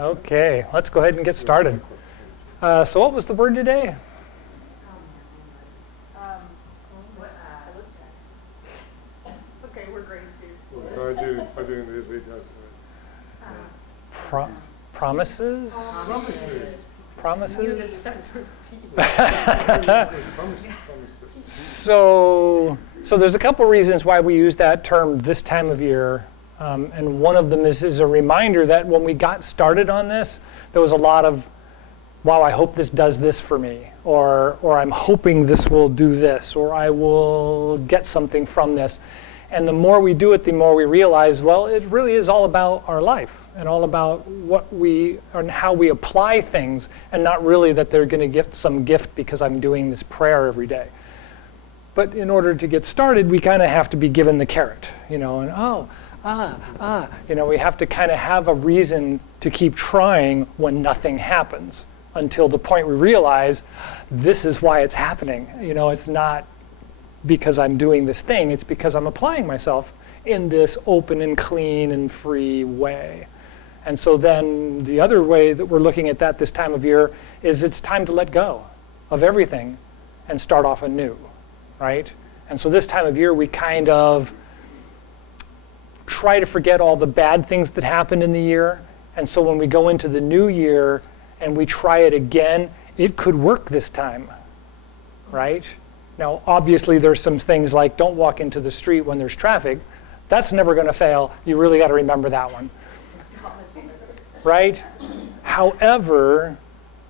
Okay, let's go ahead and get started. So what was the word today? Okay, we're grade 2. I do Promises? Promises? So there's a couple reasons why we use that term this time of year. And one of them is a reminder that when we got started on this, there was a lot of, wow, I hope this does this for me, or I'm hoping this will do this, or I will get something from this. And the more we do it, the more we realize, well, it really is all about our life and all about and how we apply things, and not really that they're going to get some gift because I'm doing this prayer every day. But in order to get started, we kind of have to be given the carrot, and we have to kind of have a reason to keep trying when nothing happens, until the point we realize this is why it's happening. It's not because I'm doing this thing, it's because I'm applying myself in this open and clean and free way. And so then the other way that we're looking at that this time of year is it's time to let go of everything and start off anew, right? And so this time of year we kind of try to forget all the bad things that happened in the year. And so when we go into the new year and we try it again, it could work this time, right? Now, obviously, there's some things like don't walk into the street when there's traffic. That's never going to fail. You really got to remember that one, right? However,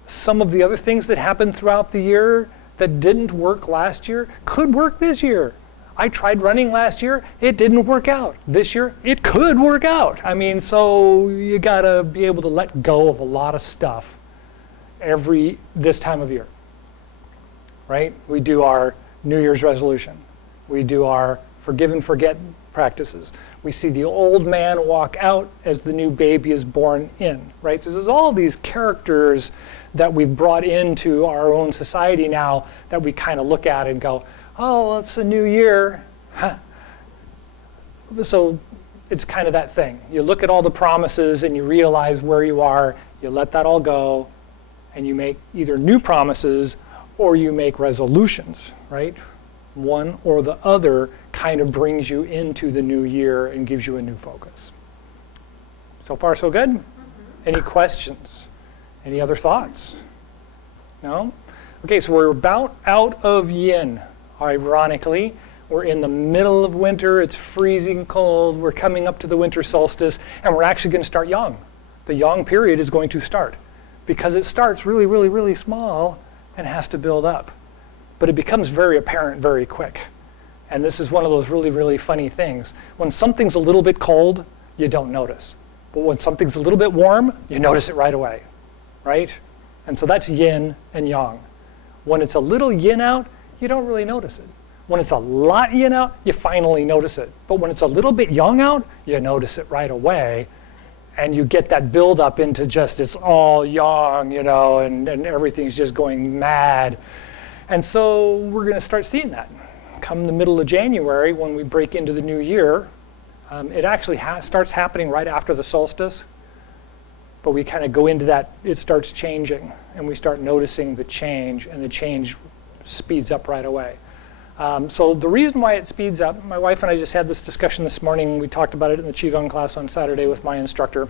some of the other things that happened throughout the year that didn't work last year could work this year. I tried running last year. It didn't work out. This year, it could work out. So you got to be able to let go of a lot of stuff this time of year. Right? We do our New Year's resolution. We do our forgive and forget practices. We see the old man walk out as the new baby is born in, right? So there's all these characters that we've brought into our own society now that we kind of look at and go, oh, well, it's a new year. Huh. So it's kind of that thing. You look at all the promises and you realize where you are, you let that all go, and you make either new promises or you make resolutions, right? One or the other kind of brings you into the new year and gives you a new focus. So far, so good? Mm-hmm. Any questions? Any other thoughts? No? Okay, so we're about out of yin. Ironically, we're in the middle of winter, it's freezing cold, we're coming up to the winter solstice, and we're actually going to start yang. The yang period is going to start, because it starts really, really, really small and has to build up. But it becomes very apparent very quick. And this is one of those really, really funny things. When something's a little bit cold, you don't notice. But when something's a little bit warm, you notice it right away, right? And so that's yin and yang. When it's a little yin out, you don't really notice it. When it's a lot yin out, you finally notice it. But when it's a little bit yang out, you notice it right away. And you get that build up into just it's all yang, and everything's just going mad. And so we're going to start seeing that. Come the middle of January, when we break into the new year, it actually starts happening right after the solstice. But we kind of go into that, it starts changing, and we start noticing the change, and the change speeds up right away. So the reason why it speeds up, my wife and I just had this discussion this morning. We talked about it in the Chi Gung class on Saturday with my instructor.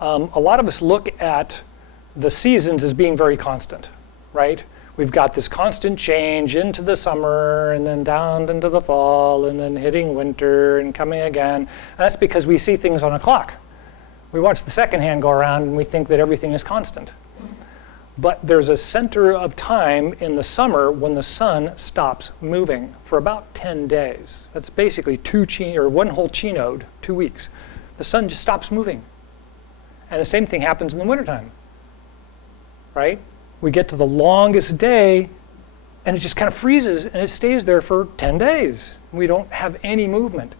A lot of us look at the seasons as being very constant, right? We've got this constant change into the summer and then down into the fall and then hitting winter and coming again. And that's because we see things on a clock. We watch the second hand go around and we think that everything is constant. But there's a center of time in the summer when the sun stops moving for about 10 days. That's basically one whole chi node, 2 weeks. The sun just stops moving. And the same thing happens in the wintertime, right? We get to the longest day and it just kind of freezes and it stays there for 10 days. We don't have any movement.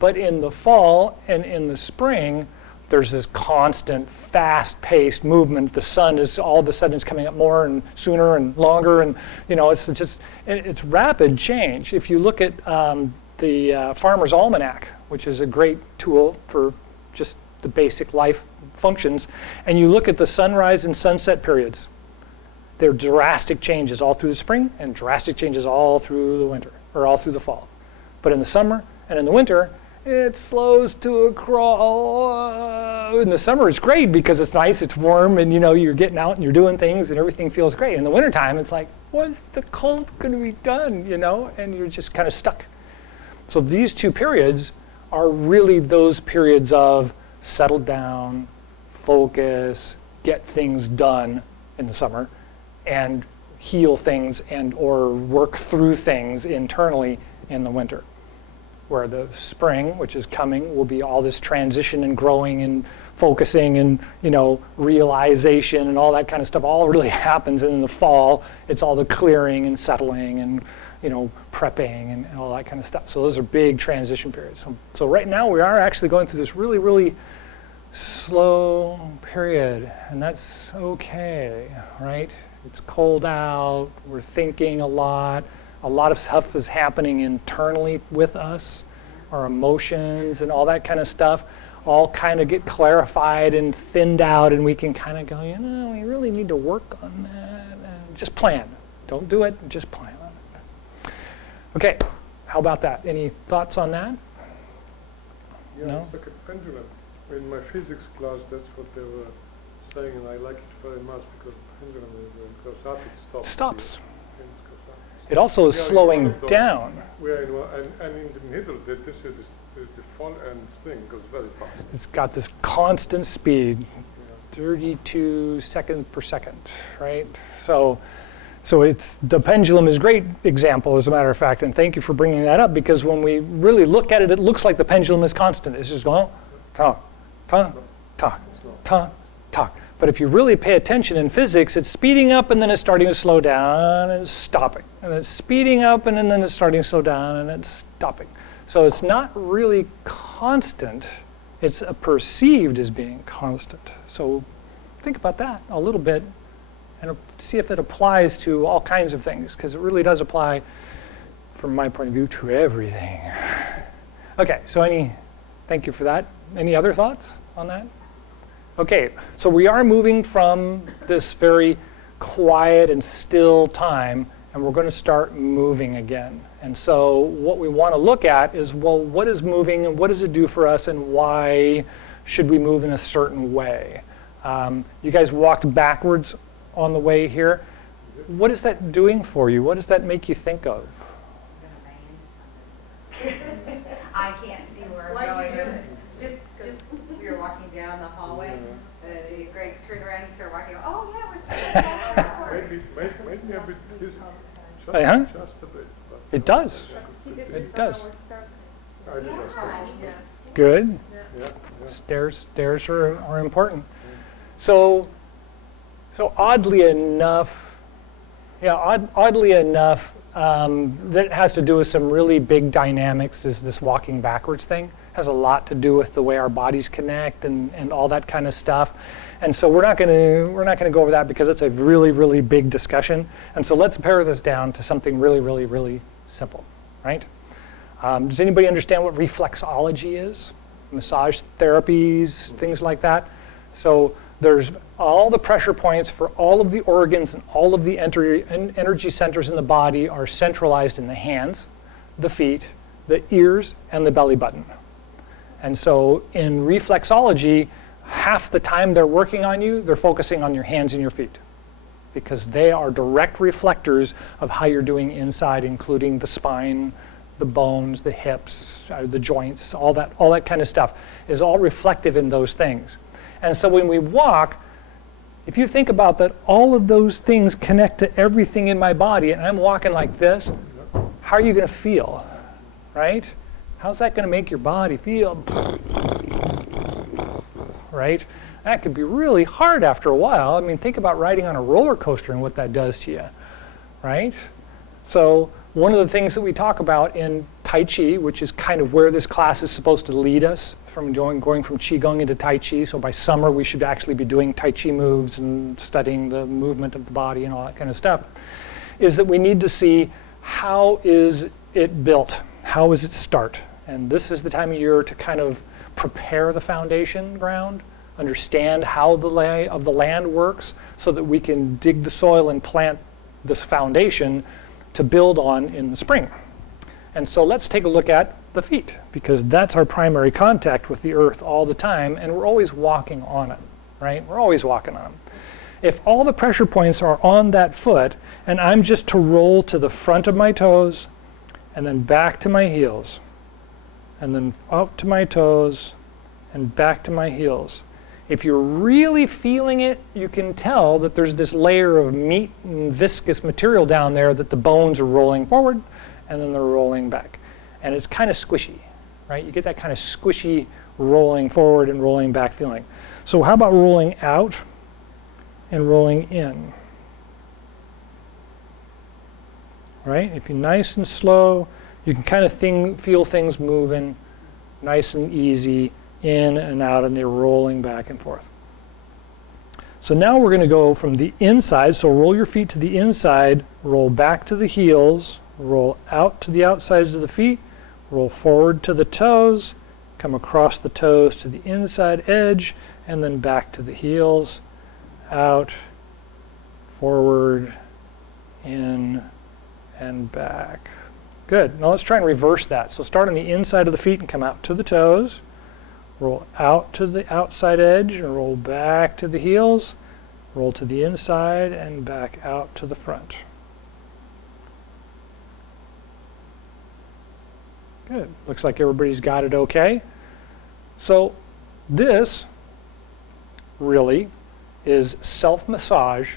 But in the fall and in the spring, there's this constant, fast-paced movement. The sun is all of a sudden is coming up more and sooner and longer, and it's rapid change. If you look at the Farmer's Almanac, which is a great tool for just the basic life functions, and you look at the sunrise and sunset periods, there are drastic changes all through the spring and drastic changes all through the winter, or all through the fall. But in the summer and in the winter, it slows to a crawl. In the summer, it's great because it's nice, it's warm, and you're getting out and you're doing things and everything feels great. In the wintertime, it's like, when's the cold going to be done, and you're just kind of stuck. So these two periods are really those periods of settle down, focus, get things done in the summer, and heal things and or work through things internally in the winter. Where the spring, which is coming, will be all this transition and growing and focusing and realization and all that kind of stuff all really happens. And in the fall, it's all the clearing and settling and prepping and all that kind of stuff. So those are big transition periods. So right now we are actually going through this really, really slow period, and that's okay, right? It's cold out, we're thinking a lot of stuff is happening internally with us, our emotions and all that kind of stuff all kind of get clarified and thinned out, and we can kind of go, we really need to work on that, and just plan. Don't do it, just plan on it. Okay, how about that? Any thoughts on that? Yeah, No? it's like a pendulum. In my physics class, that's what they were saying, and I like it very much because the pendulum, when it goes up, it stops. Stops. When it goes up, it stops. It also is We are in slowing one of those. down. We are in one, and in the middle, this is the fall and spring goes very fast. It's got this constant speed, Yeah. 32 seconds per second, right? So it's the pendulum is a great example, as a matter of fact, and thank you for bringing that up, because when we really look at it, it looks like the pendulum is constant. It's just going, talk, talk, talk, talk, talk. But if you really pay attention in physics, it's speeding up and then it's starting to slow down and it's stopping. And it's speeding up and then it's starting to slow down and it's stopping. So it's not really constant. It's perceived as being constant. So think about that a little bit and see if it applies to all kinds of things, because it really does apply, from my point of view, to everything. Okay, so thank you for that. Any other thoughts on that? Okay, so we are moving from this very quiet and still time, and we're going to start moving again. And so what we want to look at is, well, what is moving and what does it do for us, and why should we move in a certain way? You guys walked backwards on the way here. What is that doing for you? What does that make you think of? I can't see where I'm Why'd you do going. it? Just we were walking down the hallway. Greg turned around and started walking. Oh yeah, we're supposed to Maybe a bit easier. Just, Uh-huh. just a bit. But It does. He did It this does. on our start. I did that. Good. Yeah, yeah. Stairs are important. So oddly enough, that has to do with some really big dynamics. Is this walking backwards thing has a lot to do with the way our bodies connect and all that kind of stuff. And so we're not going to go over that because it's a really, really big discussion. And so let's pare this down to something really, really, really simple, right? Does anybody understand what reflexology is? Massage therapies, things like that. So there's all the pressure points for all of the organs and all of the energy centers in the body are centralized in the hands, the feet, the ears, and the belly button. And so in reflexology, half the time they're working on you, they're focusing on your hands and your feet, because they are direct reflectors of how you're doing inside, including the spine, the bones, the hips, the joints, all that kind of stuff is all reflective in those things. And so when we walk, if you think about that, all of those things connect to everything in my body, and I'm walking like this, how are you going to feel, right? How's that going to make your body feel? Right? That could be really hard after a while. I mean, think about riding on a roller coaster and what that does to you, right? So one of the things that we talk about in Tai Chi, which is kind of where this class is supposed to lead us, from going from Chi Gung into Tai Chi. So by summer, we should actually be doing Tai Chi moves and studying the movement of the body and all that kind of stuff, is that we need to see how is it built? How does it start? And this is the time of year to kind of prepare the foundation ground, understand how the lay of the land works so that we can dig the soil and plant this foundation to build on in the spring. And so let's take a look at the feet, because that's our primary contact with the earth all the time, and we're always walking on it, right? We're always walking on it. If all the pressure points are on that foot, and I'm just to roll to the front of my toes, and then back to my heels, and then up to my toes, and back to my heels. If you're really feeling it, you can tell that there's this layer of meat and viscous material down there that the bones are rolling forward, and then they're rolling back. And it's kind of squishy, right? You get that kind of squishy rolling forward and rolling back feeling. So how about rolling out and rolling in? Right? If you're nice and slow, you can kind of feel things moving nice and easy in and out, and they're rolling back and forth. So now we're going to go from the inside, so roll your feet to the inside, roll back to the heels, roll out to the outsides of the feet, roll forward to the toes, come across the toes to the inside edge, and then back to the heels, out, forward, in, and back. Good. Now let's try and reverse that. So start on the inside of the feet and come out to the toes, roll out to the outside edge, and roll back to the heels, roll to the inside, and back out to the front. Good. Looks like everybody's got it okay. So this really is self-massage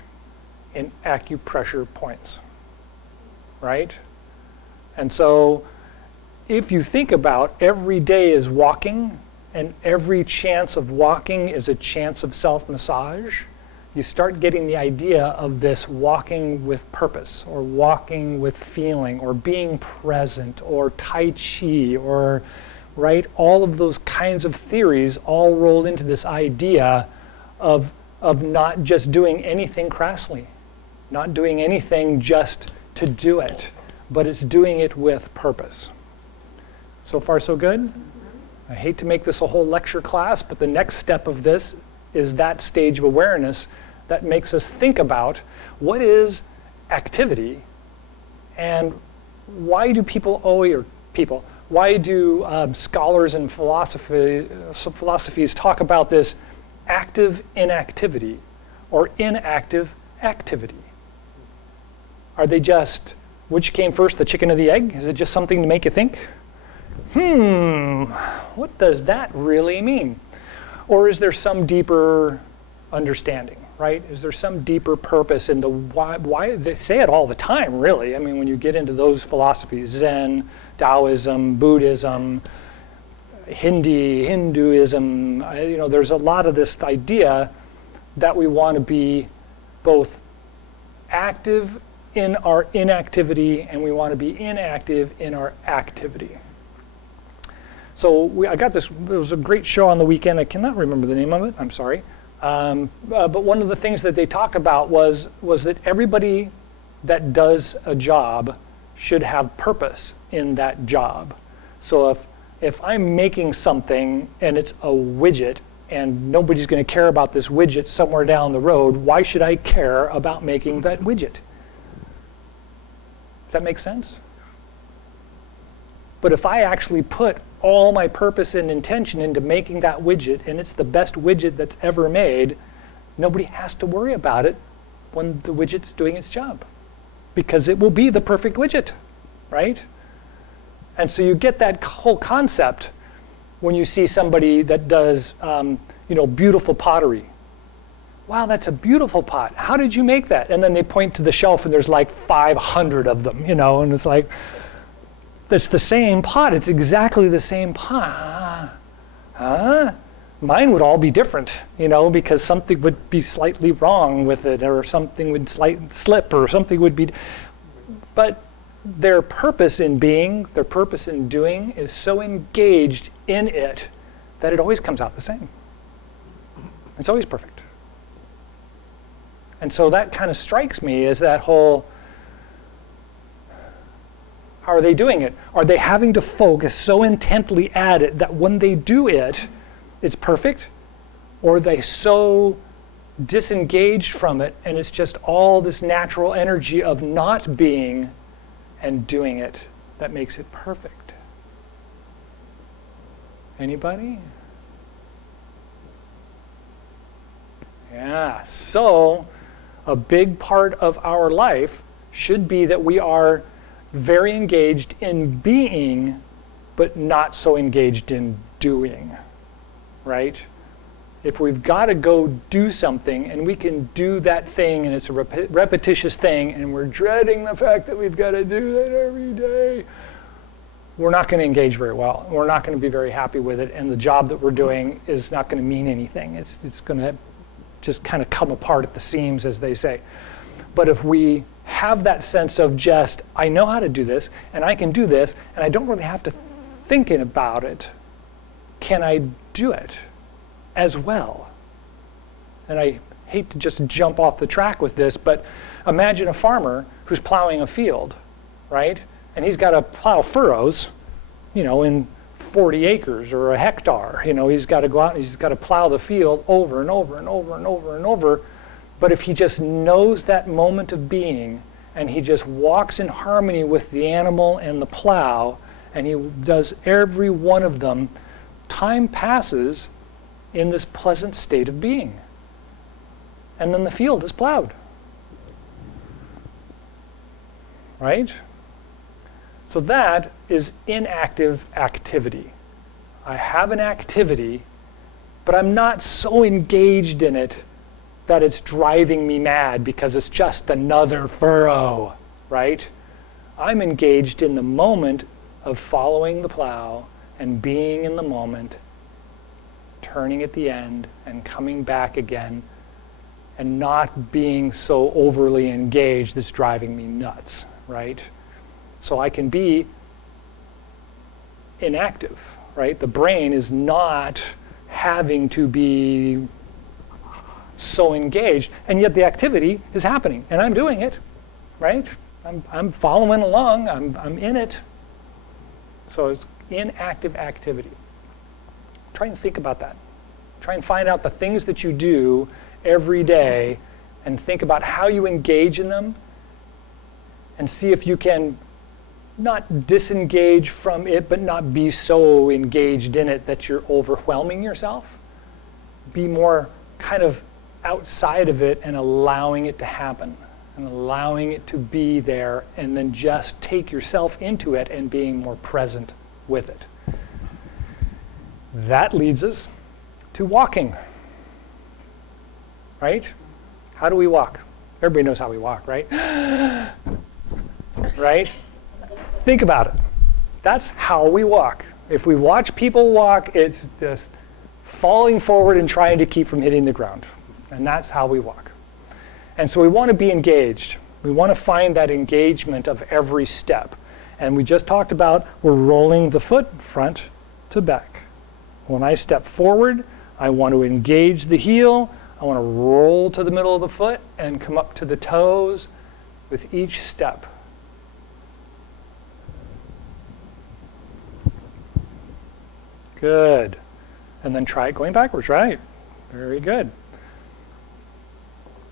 in acupressure points, right? And so if you think about every day is walking, and every chance of walking is a chance of self-massage, you start getting the idea of this walking with purpose, or walking with feeling, or being present, or Tai Chi, or, right, all of those kinds of theories all rolled into this idea of not just doing anything crassly, not doing anything just to do it, but it's doing it with purpose. So far, so good? I hate to make this a whole lecture class, but the next step of this is that stage of awareness that makes us think about what is activity, and why do why do scholars and philosophies talk about this active inactivity or inactive activity? Are they just, which came first, the chicken or the egg? Is it just something to make you think? What does that really mean? Or is there some deeper understanding, right? Is there some deeper purpose in the why they say it all the time, really. I mean, when you get into those philosophies, Zen, Taoism, Buddhism, Hinduism, there's a lot of this idea that we want to be both active in our inactivity and we want to be inactive in our activity. So I got this, there was a great show on the weekend, I cannot remember the name of it, I'm sorry. But one of the things that they talk about was that everybody that does a job should have purpose in that job. So if I'm making something and it's a widget and nobody's going to care about this widget somewhere down the road, why should I care about making that widget? Does that make sense? But if I actually put all my purpose and intention into making that widget, and it's the best widget that's ever made, nobody has to worry about it when the widget's doing its job, because it will be the perfect widget, right? And so you get that whole concept when you see somebody that does, beautiful pottery. Wow, that's a beautiful pot. How did you make that? And then they point to the shelf and there's like 500 of them, and it's like, it's the same pot. It's exactly the same pot. Mine would all be different, because something would be slightly wrong with it, or something would slip, or something would be. But their purpose in being, their purpose in doing is so engaged in it that it always comes out the same. It's always perfect. And so that kind of strikes me as that whole, How are they doing it? Are they having to focus so intently at it that when they do it, it's perfect? Or are they so disengaged from it and it's just all this natural energy of not being and doing it that makes it perfect? Anybody? Yeah, so a big part of our life should be that we are very engaged in being, but not so engaged in doing, right? If we've got to go do something and we can do that thing and it's a repetitious thing and we're dreading the fact that we've got to do that every day, we're not going to engage very well. We're not going to be very happy with it, and the job that we're doing is not going to mean anything. It's going to just kind of come apart at the seams, as they say. But if we have that sense of just, I know how to do this, and I can do this, and I don't really have to think about it, can I do it as well? And I hate to just jump off the track with this, but imagine a farmer who's plowing a field, right? And he's got to plow furrows, in 40 acres or a hectare. He's got to go out and he's got to plow the field over and over and over and over and over. But if he just knows that moment of being and he just walks in harmony with the animal and the plow and he does every one of them, time passes in this pleasant state of being. And then the field is plowed. Right? So that is inactive activity. I have an activity, but I'm not so engaged in it that it's driving me mad because it's just another furrow, right? I'm engaged in the moment of following the plow and being in the moment, turning at the end and coming back again, and not being so overly engaged that's driving me nuts, right? So I can be inactive, right? The brain is not having to be so engaged, and yet the activity is happening, and I'm doing it, right? I'm following along, I'm in it. So it's inactive activity. Try and think about that. Try and find out the things that you do every day and think about how you engage in them and see if you can not disengage from it, but not be so engaged in it that you're overwhelming yourself. Be more kind of outside of it and allowing it to happen and allowing it to be there, and then just take yourself into it and being more present with it. That leads us to walking, right? How do we walk? Everybody knows how we walk, right? Right? Think about it. That's how we walk. If we watch people walk, it's just falling forward and trying to keep from hitting the ground. And that's how we walk. And so we want to be engaged. We want to find that engagement of every step. And we just talked about we're rolling the foot front to back. When I step forward, I want to engage the heel. I want to roll to the middle of the foot and come up to the toes with each step. Good. And then try it going backwards, right? Very good.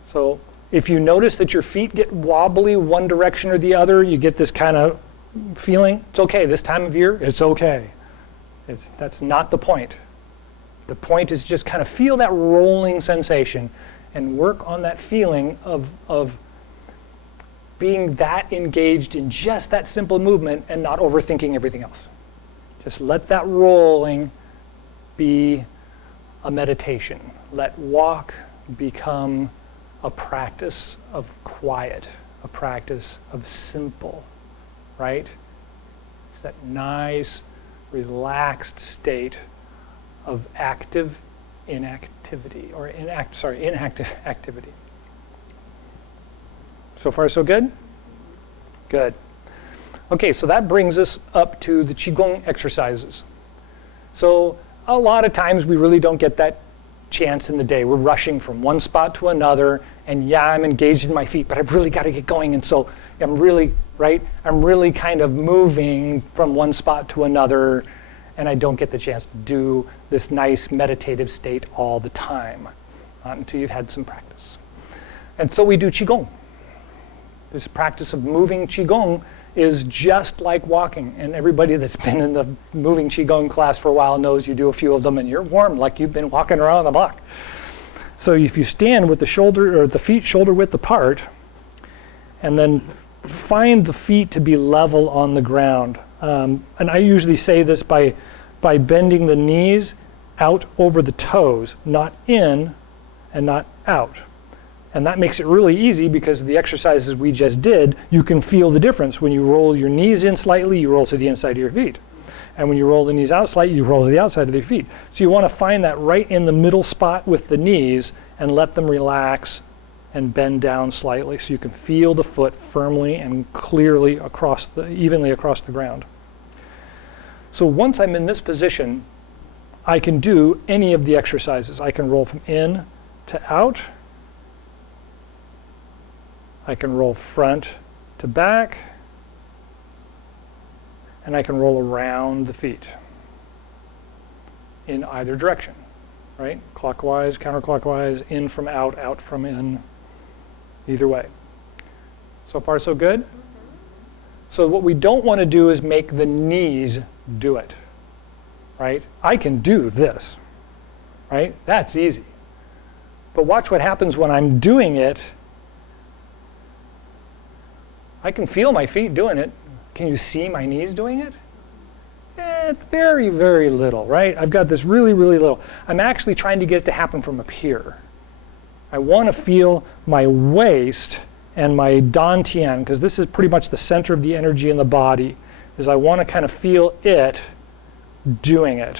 So if you notice that your feet get wobbly one direction or the other, you get this kind of feeling, it's okay. This time of year, it's okay. That's not the point. The point is just kind of feel that rolling sensation and work on that feeling of being that engaged in just that simple movement and not overthinking everything else. Just let that rolling be a meditation. Let walk become a practice of quiet, a practice of simple, right? It's that nice, relaxed state of active inactivity, or inactive activity. So far, so good? Good. Okay, so that brings us up to the Chi Gung exercises. So a lot of times we really don't get that chance in the day. We're rushing from one spot to another, and yeah, I'm engaged in my feet, but I've really got to get going, and so I'm really kind of moving from one spot to another, and I don't get the chance to do this nice meditative state all the time, not until you've had some practice. And so we do Chi Gung. This practice of moving Chi Gung is just like walking, and everybody that's been in the moving Chi Gung class for a while knows you do a few of them and you're warm like you've been walking around the block. So if you stand with the shoulder or the feet shoulder width apart, and then find the feet to be level on the ground. And I usually say this by bending the knees out over the toes, not in and not out. And that makes it really easy because of the exercises we just did. You can feel the difference. When you roll your knees in slightly, you roll to the inside of your feet. And when you roll the knees out slightly, you roll to the outside of your feet. So you want to find that right in the middle spot with the knees and let them relax and bend down slightly so you can feel the foot firmly and clearly evenly across the ground. So once I'm in this position, I can do any of the exercises. I can roll from in to out. I can roll front to back, and I can roll around the feet in either direction, right? Clockwise, counterclockwise, in from out, out from in, either way. So far, so good? So what we don't want to do is make the knees do it, right? I can do this, right? That's easy. But watch what happens when I'm doing it. I can feel my feet doing it. Can you see my knees doing it? Very, very little, right? I've got this really, really little. I'm actually trying to get it to happen from up here. I want to feel my waist and my dantian, because this is pretty much the center of the energy in the body, is I want to kind of feel it doing it,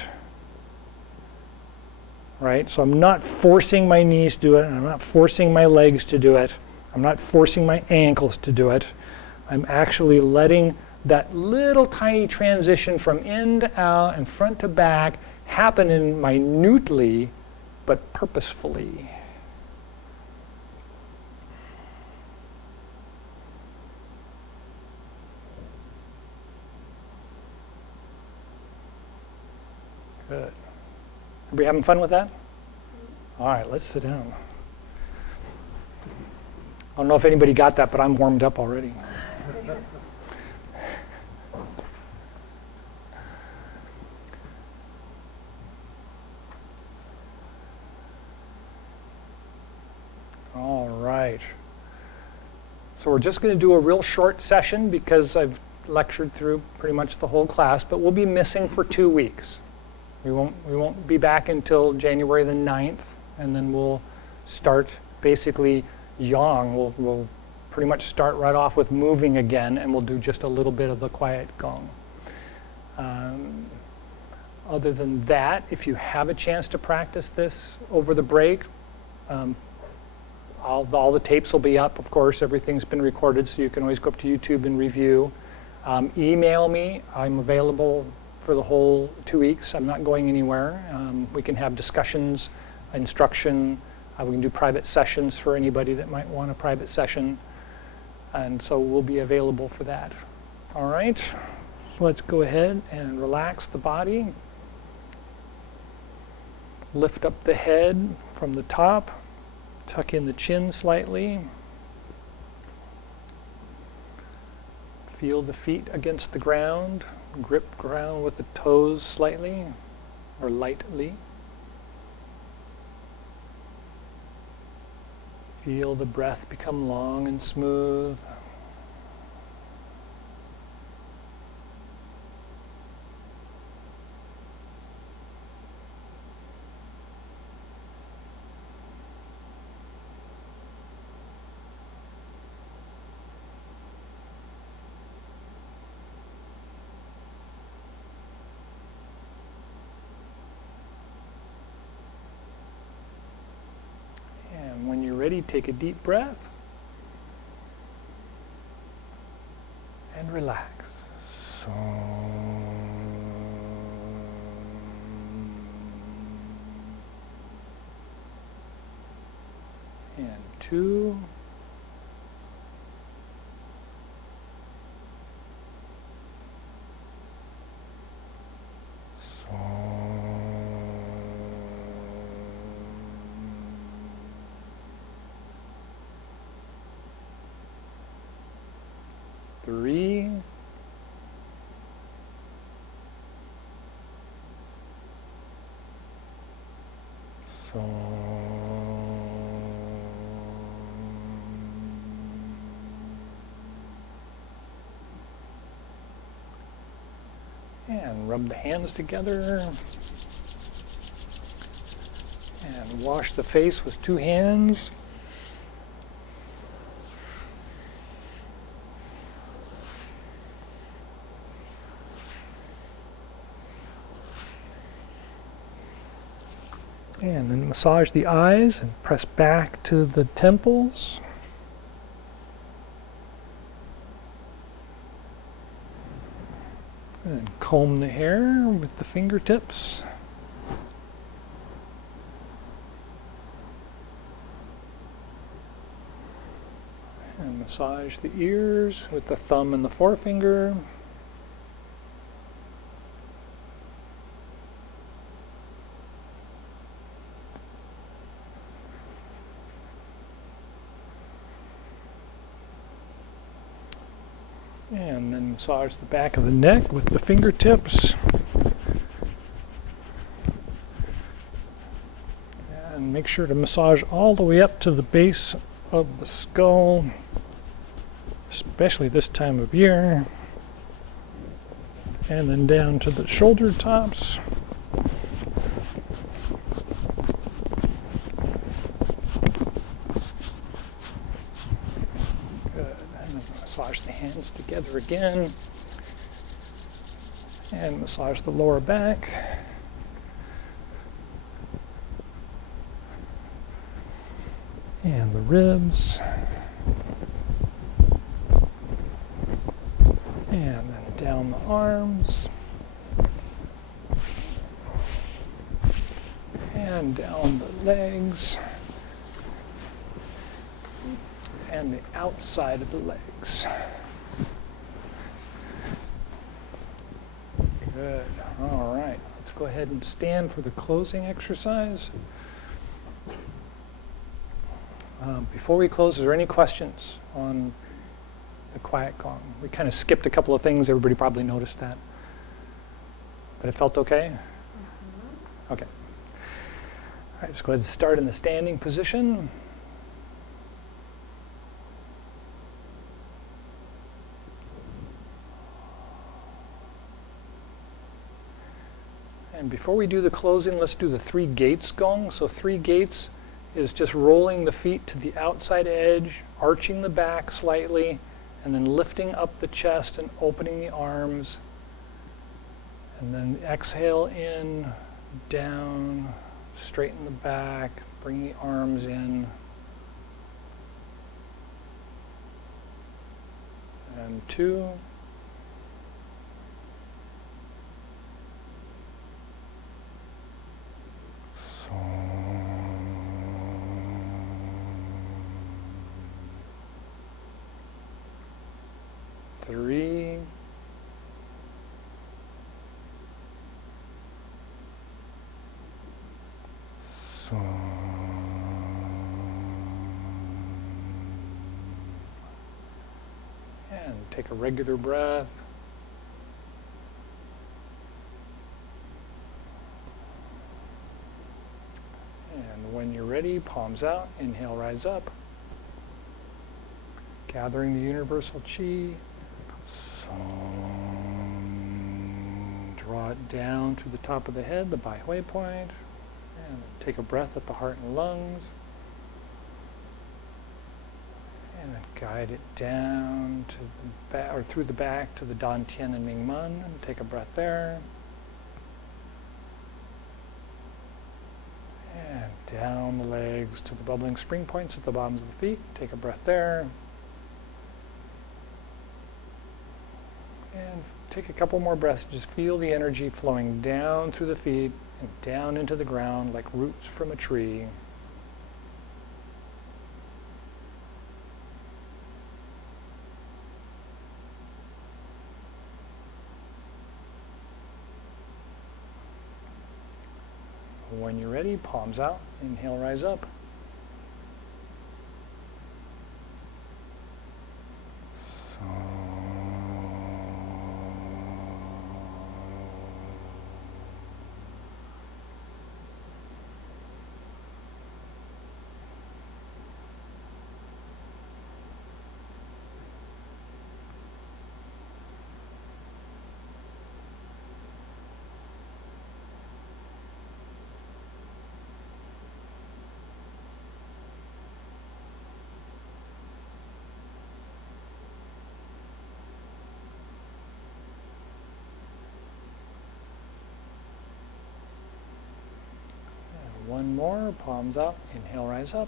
right? So I'm not forcing my knees to do it, and I'm not forcing my legs to do it. I'm not forcing my ankles to do it. I'm actually letting that little tiny transition from in to out and front to back happen in minutely, but purposefully. Good. Everybody having fun with that? All right, let's sit down. I don't know if anybody got that, but I'm warmed up already. All right. So we're just going to do a real short session because I've lectured through pretty much the whole class, but we'll be missing for 2 weeks. We won't be back until January the 9th, and then we'll start basically yang. We'll pretty much start right off with moving again, and we'll do just a little bit of the quiet gong. Other than that, if you have a chance to practice this over the break, all the tapes will be up, of course. Everything's been recorded, so you can always go up to YouTube and review. Email me. I'm available for the whole 2 weeks. I'm not going anywhere. We can have discussions, instruction. We can do private sessions for anybody that might want a private session. And so we'll be available for that. All right, so let's go ahead and relax the body. Lift up the head from the top. Tuck in the chin slightly. Feel the feet against the ground. Grip ground with the toes slightly or lightly. Feel the breath become long and smooth. When you're ready, take a deep breath and relax. 2. Three. So. And rub the hands together. And wash the face with 2 hands. And then massage the eyes and press back to the temples. And comb the hair with the fingertips. And massage the ears with the thumb and the forefinger. And then massage the back of the neck with the fingertips. And make sure to massage all the way up to the base of the skull, especially this time of year. And then down to the shoulder tops. Massage the hands together again, and massage the lower back. And the ribs. And then down the arms. And down the legs. And the outside of the legs. Good. All right. Let's go ahead and stand for the closing exercise. Before we close, is there any questions on the quiet gong? We kind of skipped a couple of things. Everybody probably noticed that. But it felt okay? Mm-hmm. Okay. All right. Let's go ahead and start in the standing position. And before we do the closing, let's do the 3 gates gong. So 3 gates is just rolling the feet to the outside edge, arching the back slightly, and then lifting up the chest and opening the arms. And then exhale in, down, straighten the back, bring the arms in. And 2. Three. And take a regular breath. And when you're ready, palms out, inhale, rise up. Gathering the universal chi. Draw it down to the top of the head, the Bai Hui point. And take a breath at the heart and lungs. And then guide it down to the back, or through the back to the Dan Tian and Ming Men. And take a breath there. And down the legs to the bubbling spring points at the bottoms of the feet. Take a breath there. And take a couple more breaths. Just feel the energy flowing down through the feet and down into the ground like roots from a tree. When you're ready, palms out. Inhale, rise up. One more, palms up, inhale, rise up.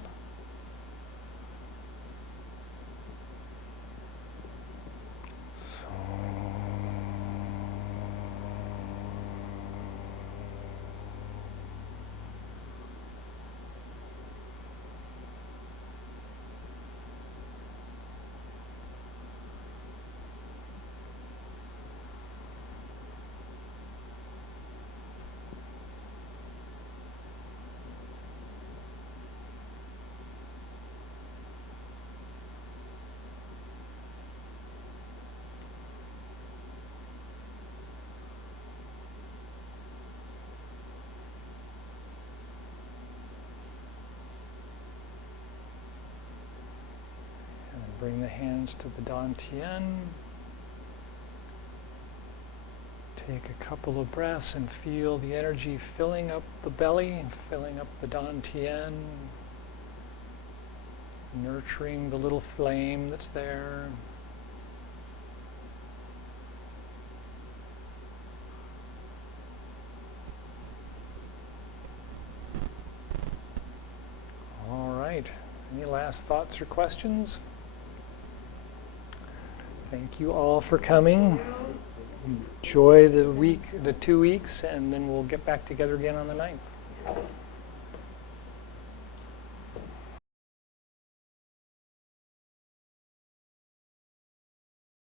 Bring the hands to the Dantian. Take a couple of breaths and feel the energy filling up the belly, filling up the Dantian, nurturing the little flame that's there. All right. Any last thoughts or questions? Thank you all for coming. Enjoy the 2 weeks, and then we'll get back together again on the 9th.